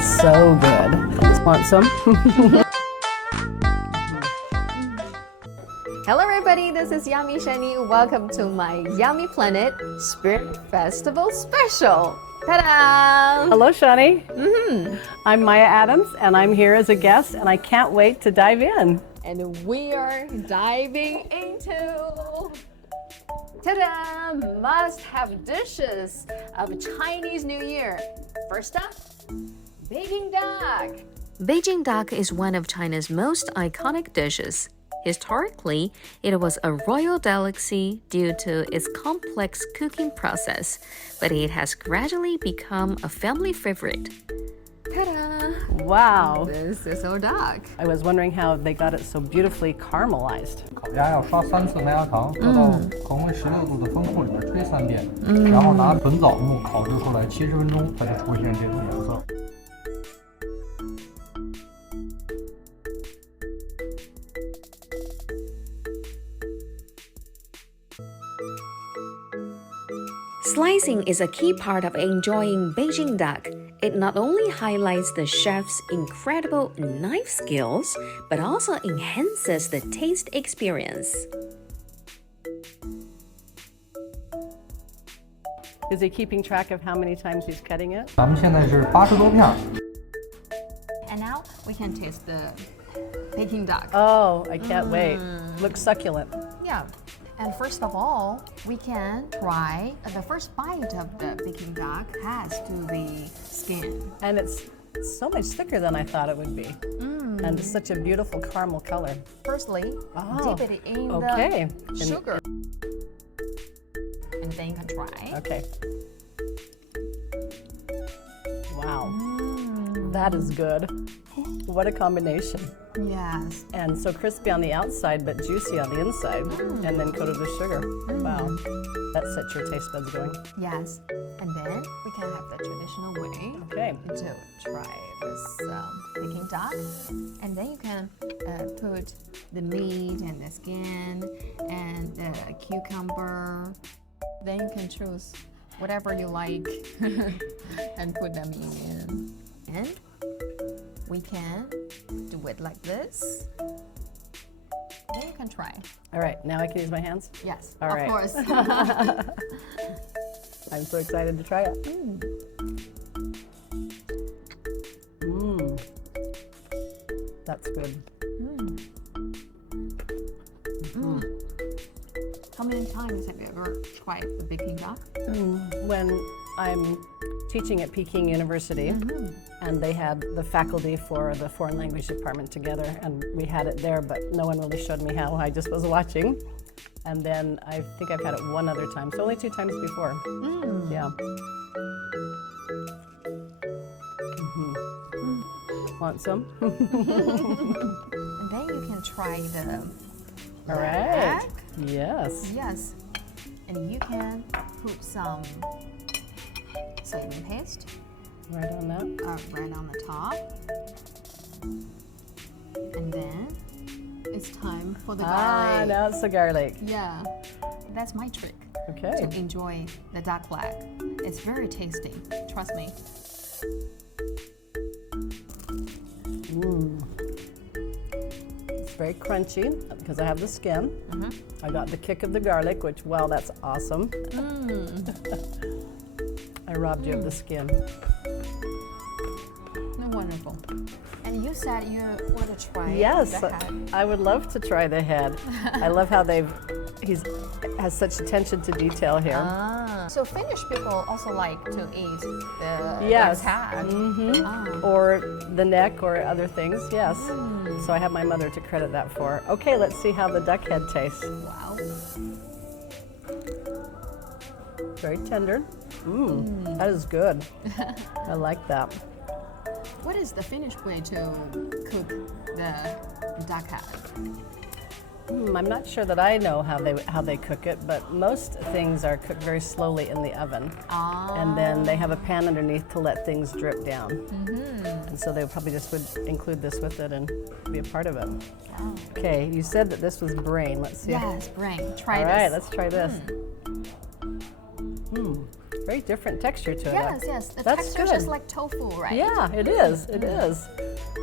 So good. Want some? Hello everybody, this is Yummy Shanny. Welcome to my Yummy Planet Spirit Festival special. Ta-da! Hello, Shanny. I'm Maija Adams, and I'm here as a guest, and I can't wait to dive in. And we are diving into ta-da! Must-have dishes of Chinese New Year. First up, Beijing Duck. Beijing Duck is one of China's most iconic dishes. Historically, it was a royal delicacy due to its complex cooking process, but it has gradually become a family favorite. Ta-da! Wow. This is our duck. I was wondering how they got it so beautifully caramelized. 烤鸭要刷3次麦芽糖，搁到恒温16度的风库里面吹3遍，然后拿纯枣木烤制出来70分钟，它就出现这种颜色。Slicing is a key part of enjoying Beijing duck. It not only highlights the chef's incredible knife skills, but also enhances the taste experience. Is he keeping track of how many times he's cutting it? 咱们现在是80多片。 And now we can taste the Peking duck. Oh, I can't wait. Looks succulent. Yeah. And first of all, we can try the first bite of the Peking duck has to be skin. And it's so much thicker than I thought it would be. And it's such a beautiful caramel color. Firstly, dip it in Okay. the sugar. And then you can try. Okay. Wow. That is good. What a combination. Yes. And so crispy on the outside, but juicy on the inside, and then coated with sugar. Wow. That sets your taste buds going. Yes. And then we can have the traditional way Okay. to try this Peking duck. And then you can put the meat and the skin and the cucumber. Then you can choose whatever you like and put them in. And we can do it like this. Then you can try. All right, now I can use my hands? Yes, All of right. course. I'm so excited to try it. That's good. How many times have you ever tried the Peking duck? When I'm teaching at Peking University, and they had the faculty for the foreign language department together, and we had it there, but no one really showed me how. I just was watching. And then I think I've had it one other time, so only 2 times before. Yeah. Want some? And then you can try the All right. leg. Yes. Yes. And you can put some soybean paste Right on that. right on the top. And then it's time for the garlic. Now it's the garlic. Yeah, that's my trick Okay. to enjoy the duck leg. It's very tasty, trust me. It's very crunchy because I have the skin. I got the kick of the garlic, which, wow, that's awesome. I robbed you of the skin. Wonderful. And you said you want to try Yes, the head. I would love to try the head. I love how he's has such attention to detail here. So Finnish people also like to eat the Yes. duck's head. Or the neck or other things, yes. So I have my mother to credit that for. Okay, let's see how the duck head tastes. Wow. Very tender. That is good. I like that. What is the Finnish way to cook the duck head? I'm not sure that I know how they cook it, but most things are cooked very slowly in the oven. And then they have a pan underneath to let things drip down. And so they probably just would include this with it and be a part of it. Wow. Okay, you said that this was brain. Let's see. Yes, brain. Try All this. right, let's try this. very different texture to Yes, it. yes. The That's texture is good. just like tofu, right? Yeah, it is. It is.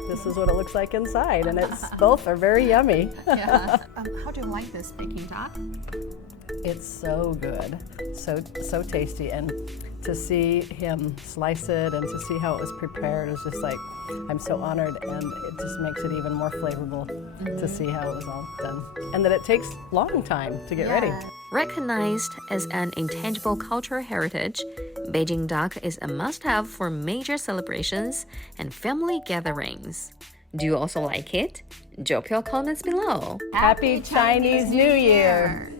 This is what it looks like inside, and it's both are very yummy. Yeah. How do you like this Peking duck? It's so good, so tasty, and to see him slice it and to see how it was prepared is just like, I'm so honored, and it just makes it even more flavorful to see how it was all done, and that it takes long time to get ready. Recognized as an intangible cultural heritage, Beijing Duck is a must-have for major celebrations and family gatherings. Do you also like it? Drop your comments below. Happy Chinese New Year!